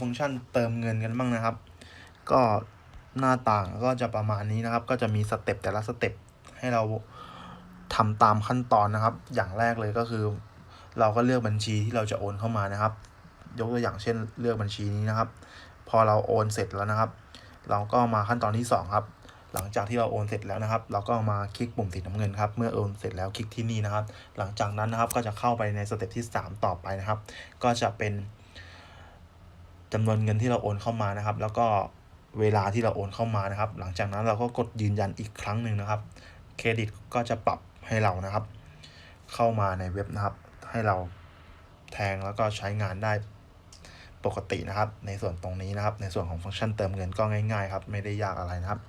ฟังชันเติมเงินกันบ้างนะครับ ก็หน้าต่างก็จะประมาณนี้นะครับ ก็จะมีสเต็ปแต่ละสเต็ปให้เราทำตามขั้นตอนนะครับ อย่างแรกเลยก็คือ เราก็เลือกบัญชีที่เราจะโอนเข้ามานะครับ ยกตัวอย่างเช่นเลือกบัญชีนี้นะครับ พอเราโอนเสร็จแล้วนะครับ เราก็มาขั้นตอนที่สองครับ หลังจากที่เราโอนเสร็จแล้วนะครับ เราก็มาคลิกปุ่มสีน้ำเงินครับ เมื่อโอนเสร็จแล้วคลิกที่นี่นะครับ หลังจากนั้นนะครับก็จะเข้าไปในสเต็ปที่ 3 ต่อไปนะครับ ก็จะเป็น จำนวนเงินที่เราโอนเข้ามานะครับ แล้วก็เวลาที่เราโอนเข้ามานะครับ หลังจากนั้นเราก็กดยืนยันอีกครั้งหนึ่งนะครับ เครดิตก็จะปรับให้เรานะครับ เข้ามาในเว็บนะครับ ให้เราแทงแล้วก็ใช้งานได้ปกตินะครับ ในส่วนตรงนี้นะครับ ในส่วนของฟังก์ชันเติมเงินก็ง่ายๆครับ ไม่ได้ยากอะไรนะครับ